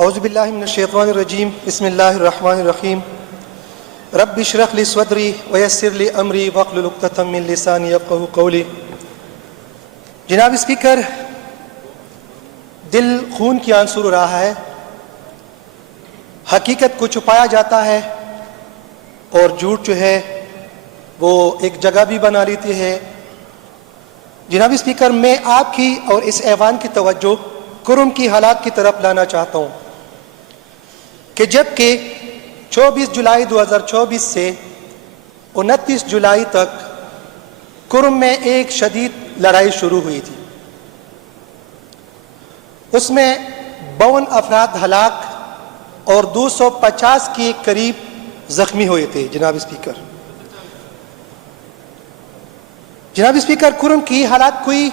اعوذ باللہ من الشیطان الرجیم بسم اللہ الرحمن الرحیم رب اشرح لی صدری ویسر لی امری واحلل عقدۃ من لسانی یفقہوا قولی۔ جناب اسپیکر، دل خون کی آنسو رو رہا ہے، حقیقت کو چھپایا جاتا ہے اور جھوٹ جو ہے وہ ایک جگہ بھی بنا لیتی ہے۔ جناب اسپیکر، میں آپ کی اور اس ایوان کی توجہ کرم کی حالات کی طرف لانا چاہتا ہوں کہ جب کہ 24 جولائی 2024 سے 29 جولائی تک کرم میں ایک شدید لڑائی شروع ہوئی تھی، اس میں 52 افراد ہلاک اور 250 کے قریب زخمی ہوئے تھے۔ جناب اسپیکر، کرم کی حالات کوئی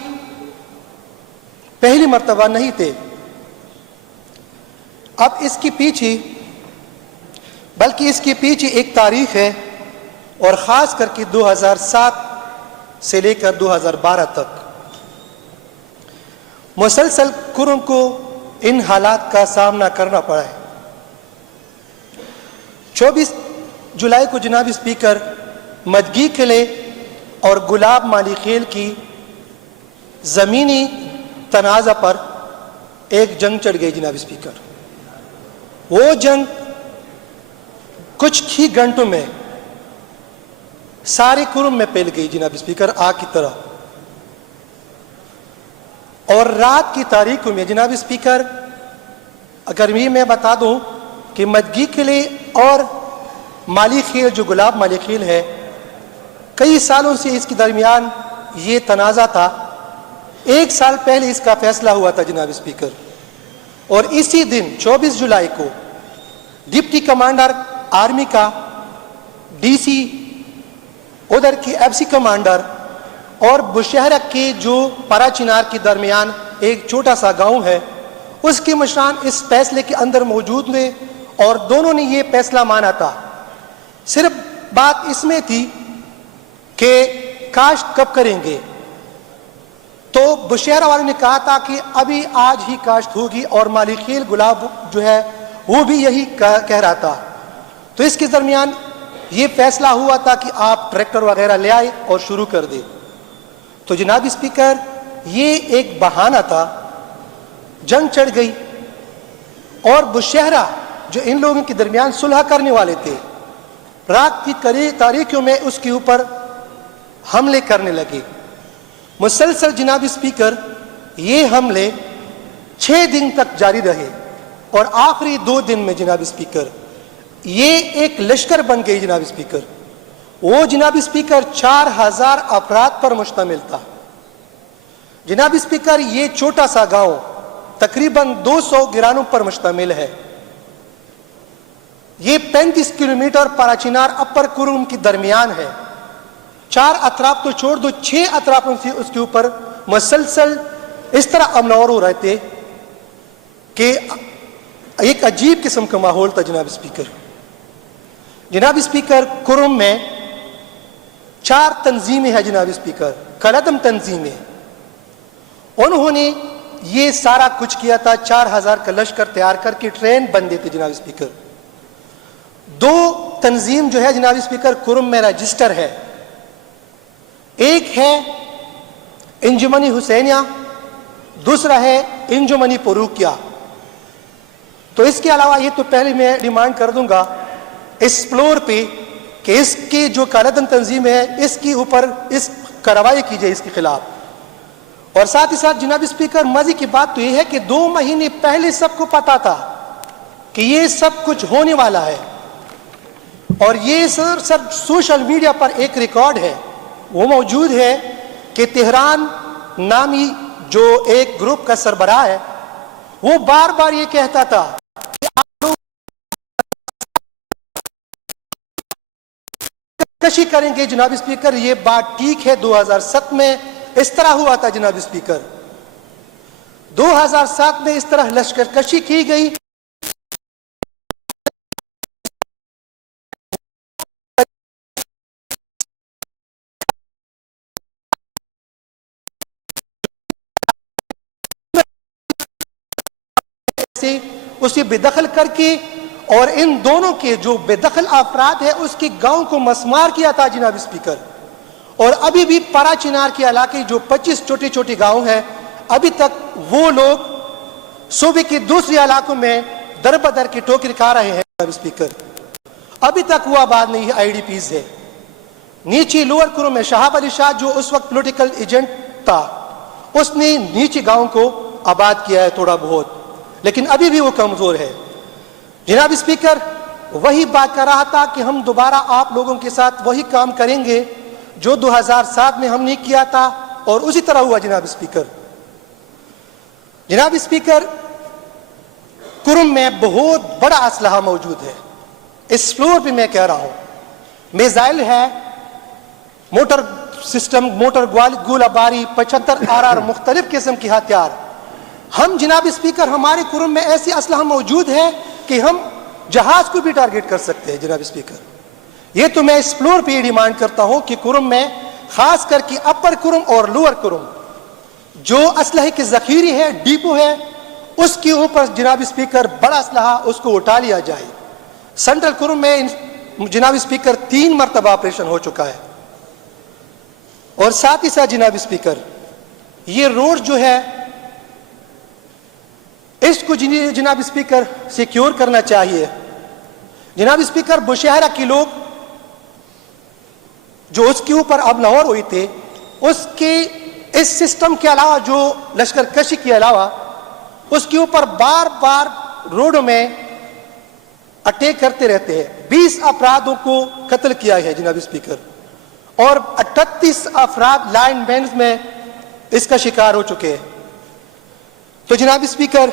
پہلی مرتبہ نہیں تھے، اب اس کی پیچھے ایک تاریخ ہے، اور خاص کر کے 2007 سے لے کر 2012 تک مسلسل کرم کو ان حالات کا سامنا کرنا پڑا ہے۔ 24 جولائی کو جناب اسپیکر مدگی قلعے اور گلاب مالی خیل کی زمینی تنازع پر ایک جنگ چڑھ گئی۔ جناب اسپیکر، وہ جنگ کچھ ہی گھنٹوں میں سارے کرم میں پھیل گئی۔ جناب اسپیکر، آگ کی طرح، اور رات کی تاریکیوں میں جناب اسپیکر اگر میں بتا دوں کہ مدگی قلعے اور مالی خیل جو گلاب مالی خیل ہے، کئی سالوں سے اس کے درمیان یہ تنازع تھا۔ 1 سال پہلے اس کا فیصلہ ہوا تھا جناب اسپیکر، اور اسی دن 24 جولائی کو ڈپٹی کمانڈر آرمی کا، ڈی سی ادھر کی ایف سی کمانڈر اور بشہرہ کے جو پرا چنار کے درمیان ایک چھوٹا سا گاؤں ہے، اس کے مشران اس فیصلے کے اندر موجود تھے اور دونوں نے یہ فیصلہ مانا تھا۔ صرف بات اس میں تھی کہ کاشت کب کریں گے، تو بشہرہ والوں نے کہا تھا کہ ابھی آج ہی کاشت ہوگی، اور مالی خیل گلاب جو ہے وہ بھی یہی کہہ رہا تھا۔ تو اس کے درمیان یہ فیصلہ ہوا تھا کہ آپ ٹریکٹر وغیرہ لے آئے اور شروع کر دے۔ تو جناب اسپیکر، یہ ایک بہانہ تھا، جنگ چڑھ گئی، اور بشہرہ جو ان لوگوں کے درمیان صلح کرنے والے تھے، رات کی تاریکیوں میں اس کے اوپر حملے کرنے لگے۔ مسلسل جناب اسپیکر یہ حملے 6 دن تک جاری رہے، اور آخری 2 دن میں جناب اسپیکر یہ ایک لشکر بن گئی۔ جناب اسپیکر، وہ جناب اسپیکر 4000 افراد پر مشتمل تھا۔ جناب اسپیکر، یہ چھوٹا سا گاؤں تقریباً 200 گرانوں پر مشتمل ہے۔ یہ 35 کلومیٹر پرا چنار اپر کرم کے درمیان ہے۔ 4 اطراف تو چھوڑ دو، 6 اطرافوں سے اس کے اوپر مسلسل اس طرح امنور ہو رہے تھے کہ ایک عجیب قسم کا ماحول تھا۔ جناب اسپیکر کرم میں 4 تنظیمیں ہیں۔ جناب اسپیکر کالعدم تنظیمیں، انہوں نے یہ سارا کچھ کیا تھا، 4000 کا لشکر تیار کر کے ٹرین بندے تھے۔ جناب اسپیکر 2 تنظیم جو ہے جناب اسپیکر کرم میں رجسٹر ہے، ایک ہے انجمنی حسینیہ، دوسرا ہے انجمنی پروکیا۔ تو اس کے علاوہ یہ تو پہلے میں ڈیمانڈ کر دوں گا اس فلور پہ کہ اس کی جو کالعدم تنظیم ہے اس کی اوپر اس کارروائی کی جائے اس کے خلاف۔ اور ساتھ ہی ساتھ جناب اسپیکر مزے کی بات تو یہ ہے کہ 2 مہینے پہلے سب کو پتا تھا کہ یہ سب کچھ ہونے والا ہے، اور یہ سب سوشل میڈیا پر ایک ریکارڈ ہے، وہ موجود ہے کہ تہران نامی جو ایک گروپ کا سربراہ ہے، وہ بار بار یہ کہتا تھا کہ آپ لوگ کشی کریں گے۔ جناب اسپیکر یہ بات ٹھیک ہے، 2007 میں اس طرح ہوا تھا۔ جناب اسپیکر 2007 میں اس طرح لشکر کشی کی گئی، اسے بے دخل کر کے اور ان دونوں کے جو بے دخل افراد ہیں اس کے گاؤں کو مسمار کیا تھا جناب اسپیکر. اور ابھی بھی پارا چنار کے علاقے جو 25 چھوٹے چھوٹے گاؤں ہیں, ابھی تک وہ لوگ صوبے کے دوسرے علاقوں میں در بدر کی ٹوکری کھا رہے ہیں جناب اسپیکر. ابھی تک وہ آباد نہیں, آئی ڈی پیز ہے. نیچے لوور کرم میں شہاب علی شاہ جو اس وقت پولیٹیکل ایجنٹ تھا, اس نے نیچے گاؤں کو آباد کیا ہے تھوڑا بہت, لیکن ابھی بھی وہ کمزور ہے. جناب اسپیکر, وہی بات کر رہا تھا کہ ہم دوبارہ آپ لوگوں کے ساتھ وہی کام کریں گے جو 2007 میں ہم نے کیا تھا, اور اسی طرح ہوا جناب اسپیکر. جناب اسپیکر, کرم میں بہت بڑا اسلحہ موجود ہے. اس فلور پہ میں کہہ رہا ہوں, میزائل ہے, موٹر سسٹم, موٹر گولہ باری, 75 RR مختلف قسم کے ہتھیار. ہم جناب اسپیکر ہمارے کرم میں ایسی اسلحہ موجود ہے کہ ہم جہاز کو بھی ٹارگٹ کر سکتے ہیں جناب اسپیکر. یہ تو میں اس فلور پہ یہ ڈیمانڈ کرتا ہوں کہ کرم میں, خاص کر کے اپر کرم اور لوور کرم, جو اسلحے کے ذخیرے ہے, ڈیپو ہے, اس کے اوپر جناب اسپیکر بڑا اسلحہ اس کو اٹھا لیا جائے. سینٹرل کرم میں جناب اسپیکر 3 مرتبہ آپریشن ہو چکا ہے. اور ساتھ ہی ساتھ جناب اسپیکر, یہ روڈ جو ہے اس کو جناب اسپیکر سیکیور کرنا چاہیے. جناب اسپیکر, بشہرہ کے لوگ جو اس کے اوپر اب لاہور ہوئی تھے, اس کے اس سسٹم کے علاوہ جو لشکر کشی کے علاوہ اس کے اوپر بار بار روڈوں میں اٹیک کرتے رہتے ہیں. 20 افرادوں کو قتل کیا ہے جناب اسپیکر, اور 38 افراد لائن مینز میں اس کا شکار ہو چکے ہیں. تو جناب اسپیکر,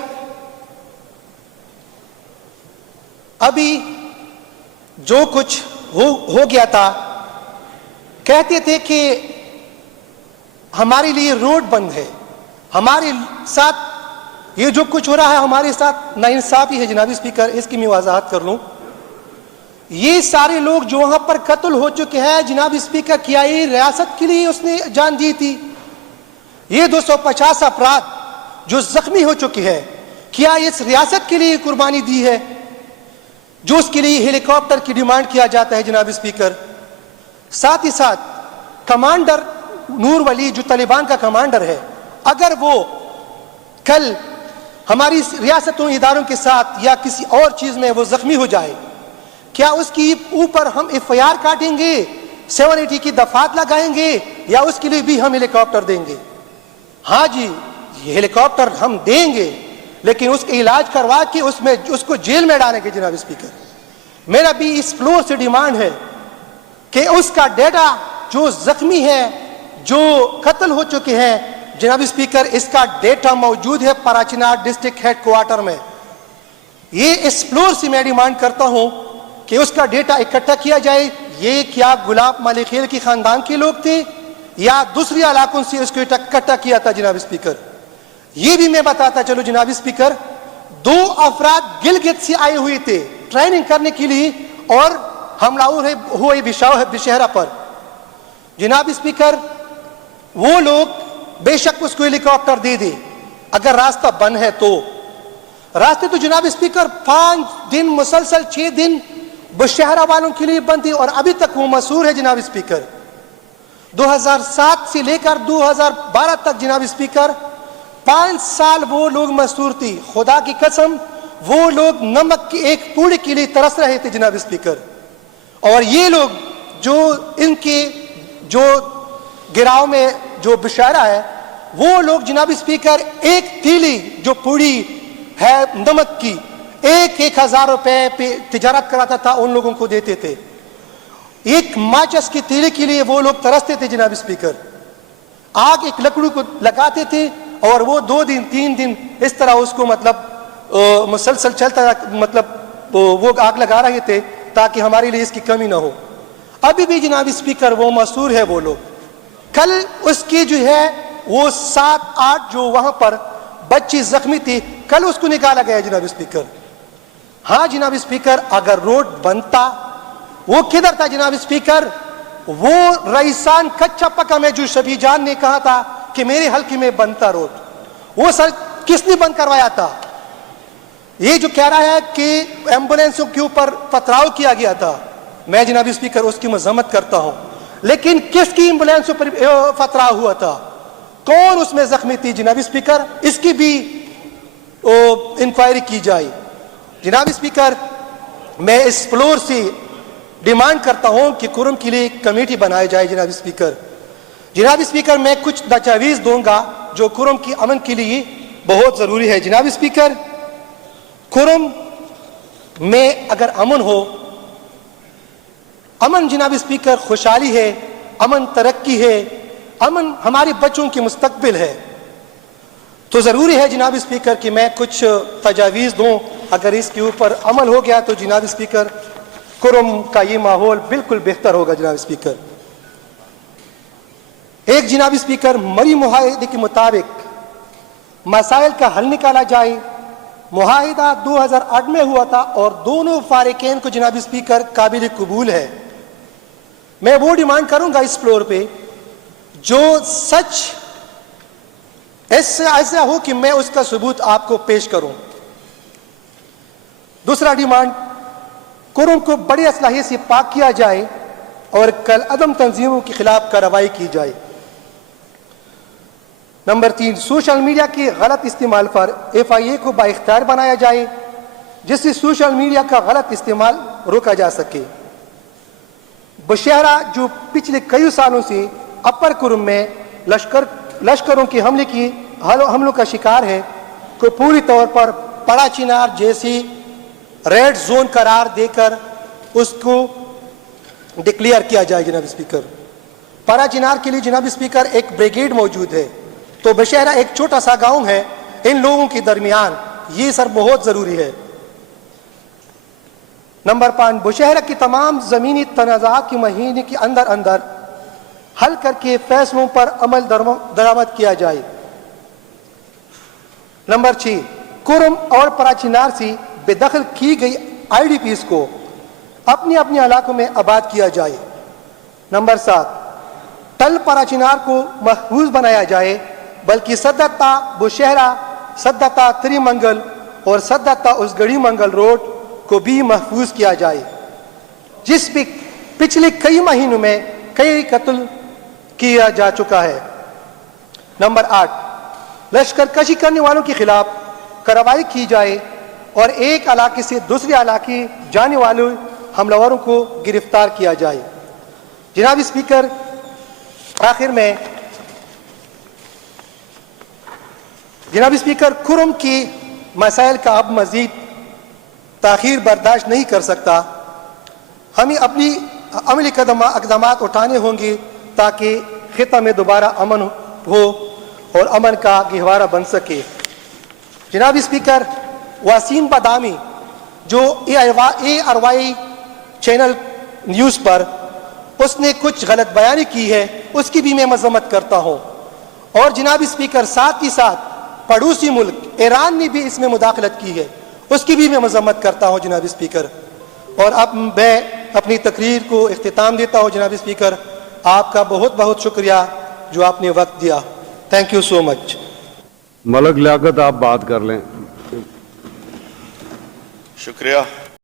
ابھی جو کچھ ہو گیا تھا, کہتے تھے کہ ہمارے لیے روڈ بند ہے, ہمارے ساتھ یہ جو کچھ ہو رہا ہے ہمارے ساتھ ناانصافی ہے جناب اسپیکر. اس کی میں وضاحت کر لوں, یہ سارے لوگ جو وہاں پر قتل ہو چکے ہیں جناب اسپیکر, کیا یہ ریاست کے لیے اس نے جان دی تھی؟ یہ 250 افراد جو زخمی ہو چکے ہیں, کیا اس ریاست کے لیے قربانی دی ہے جو اس کے لیے ہیلی کاپٹر کی ڈیمانڈ کیا جاتا ہے جناب اسپیکر؟ ساتھ ہی ساتھ کمانڈر نور ولی جو طالبان کا کمانڈر ہے, اگر وہ کل ہماری ریاستوں اداروں کے ساتھ یا کسی اور چیز میں وہ زخمی ہو جائے, کیا اس کی اوپر ہم FIR کاٹیں گے, 780 کی دفعات لگائیں گے, یا اس کے لیے بھی ہم ہیلی کاپٹر دیں گے؟ ہاں جی, یہ ہیلی کاپٹر ہم دیں گے, لیکن اس کا علاج کروا کے اس کو جیل میں ڈالیں گے جناب اسپیکر. میرا بھی اس فلور سے ڈیمانڈ ہے کہ اس کا ڈیٹا جو زخمی ہے, جو قتل ہو چکے ہیں جناب اسپیکر, اس کا ڈیٹا موجود ہے پراچینار ڈسٹرکٹ ہیڈ کوارٹر میں. یہ اس فلور سے میں ڈیمانڈ کرتا ہوں کہ اس کا ڈیٹا اکٹھا کیا جائے. یہ کیا گلاب ملک خیل کی خاندان کے لوگ تھے یا دوسری علاقوں سے اس کو اکٹھا کیا تھا جناب اسپیکر؟ یہ بھی میں بتاتا چلو جناب اسپیکر, 2 افراد گلگت سے آئے ہوئے تھے ٹریننگ کرنے کے لیے, اور حملہ ہوئے بشہرہ پر. جناب اسپیکر, وہ لوگ بے شک اس کو ہیلی کاپٹر دے دے اگر راستہ بند ہے تو. راستے تو جناب اسپیکر 5 دن مسلسل 6 دن بشہرہ والوں کے لیے بند تھی, اور ابھی تک وہ مسور ہے جناب اسپیکر. 2007 سے لے کر 2012 تک جناب اسپیکر 5 سال وہ لوگ مسور تھی. خدا کی قسم وہ لوگ نمک کی ایک پوڑی کے لیے ترس رہے تھے جناب اسپیکر. اور یہ لوگ جو ان کے جو گراؤں میں جو بشہرہ ہے, وہ لوگ جناب اسپیکر ایک تیلی جو پوڑی ہے نمک کی 1,000 روپے پہ تجارت کراتا تھا, ان لوگوں کو دیتے تھے. ایک ماچس کی تیلی کے لیے وہ لوگ ترستے تھے جناب اسپیکر. آگ ایک لکڑی کو لگاتے تھے اور وہ 2 دن 3 دن اس طرح اس کو مسلسل چلتا, وہ آگ لگا رہے تھے تاکہ ہمارے لیے اس کی کمی نہ ہو. ابھی بھی جناب اسپیکر وہ مسور ہے وہ لوگ. کل اس کی جو ہے وہ 7-8 جو وہاں پر بچی زخمی تھی, کل اس کو نکالا گیا جناب اسپیکر. ہاں جناب اسپیکر, اگر روڈ بنتا, وہ کدھر تھا جناب اسپیکر؟ وہ رئیسان کچا پکا میں جو شبی جان نے کہا تھا کہ میرے حلقے میں بنتا روڈ, وہ سر کس نے بند کروایا تھا؟ یہ جو کہہ رہا ہے کہ ایمبولینسوں کے اوپر پتھراؤ کیا گیا تھا، میں جناب اسپیکر اس کی مذمت کرتا ہوں، لیکن کس کی ایمبولینسوں پر پتھراؤ ہوا تھا، کون اس میں زخمی تھی جناب اسپیکر، اس کی بھی انکوائری کی جائے۔ جناب اسپیکر، میں اس فلور سے ڈیمانڈ کرتا ہوں کہ کرم کے لیے کمیٹی بنائی جائے۔ جناب اسپیکر، میں کچھ تجاویز دوں گا جو کرم کی امن کے لیے بہت ضروری ہے۔ جناب اسپیکر، کرم میں اگر امن ہو، امن جناب اسپیکر خوشحالی ہے، امن ترقی ہے، امن ہمارے بچوں کی مستقبل ہے، تو ضروری ہے جناب اسپیکر کہ میں کچھ تجاویز دوں۔ اگر اس کے اوپر عمل ہو گیا تو جناب اسپیکر کرم کا یہ ماحول بالکل بہتر ہوگا۔ جناب اسپیکر، ایک جناب اسپیکر مری معاہدے کے مطابق مسائل کا حل نکالا جائے۔ معاہدہ 2008 میں ہوا تھا اور دونوں فارقین کو جناب اسپیکر قابل قبول ہے۔ میں وہ ڈیمانڈ کروں گا اس فلور پہ جو سچ ایسا ہو کہ میں اس کا ثبوت آپ کو پیش کروں۔ دوسرا ڈیمانڈ، کرم کو بڑی اسلحے سے پاک کیا جائے اور کل عدم تنظیموں کے خلاف کارروائی کی جائے۔ نمبر 3، سوشل میڈیا کے غلط استعمال پر FIA کو بااختیار بنایا جائے جس سے سوشل میڈیا کا غلط استعمال روکا جا سکے۔ بشہرہ جو پچھلے کئی سالوں سے اپر کرم میں لشکروں کے حملوں کا شکار ہے، کو پوری طور پر پڑا چنار جیسی ریڈ زون قرار دے کر اس کو ڈکلیئر کیا جائے۔ جناب اسپیکر، پڑا چنار کے لیے جناب اسپیکر ایک بریگیڈ موجود ہے، تو بشہرہ ایک چھوٹا سا گاؤں ہے، ان لوگوں کے درمیان یہ سر بہت ضروری ہے۔ نمبر 5، بشہرہ کی تمام زمینی تنازعات کے مہینے کے اندر حل کر کے فیصلوں پر عمل درآمد کیا جائے۔ نمبر 6، کرم اور پراچینار سے بے دخل کی گئی IDPs کو اپنے علاقوں میں آباد کیا جائے۔ نمبر 7، ٹل پراچینار کو محفوظ بنایا جائے، بلکہ سدتا بشہرہ، سدتا تری منگل اور سدتا اسگڑی منگل روڈ کو بھی محفوظ کیا جائے، جس پہ پچھلے کئی مہینوں میں کئی قتل کیا جا چکا ہے۔ نمبر 8، لشکر کشی کرنے والوں کے خلاف کارروائی کی جائے اور ایک علاقے سے دوسرے علاقے جانے والے حملہ کو گرفتار کیا جائے۔ جناب اسپیکر، آخر میں جناب اسپیکر، کرم کی مسائل کا اب مزید تاخیر برداشت نہیں کر سکتا۔ ہمیں اپنی عملی اقدامات اٹھانے ہوں گے تاکہ خطہ میں دوبارہ امن ہو اور امن کا گہوارہ بن سکے۔ جناب اسپیکر، وسیم بادامی جو ARY چینل نیوز پر اس نے کچھ غلط بیانی کی ہے، اس کی بھی میں مذمت کرتا ہوں، اور جناب اسپیکر ساتھ ہی ساتھ پڑوسی ملک ایران نے بھی اس میں مداخلت کی ہے، اس کی بھی میں مذمت کرتا ہوں جناب اسپیکر۔ اور اب میں اپنی تقریر کو اختتام دیتا ہوں۔ جناب اسپیکر، آپ کا بہت بہت شکریہ جو آپ نے وقت دیا۔ تھینک یو سو مچ۔ ملک لیاقت، آپ بات کر لیں۔ شکریہ۔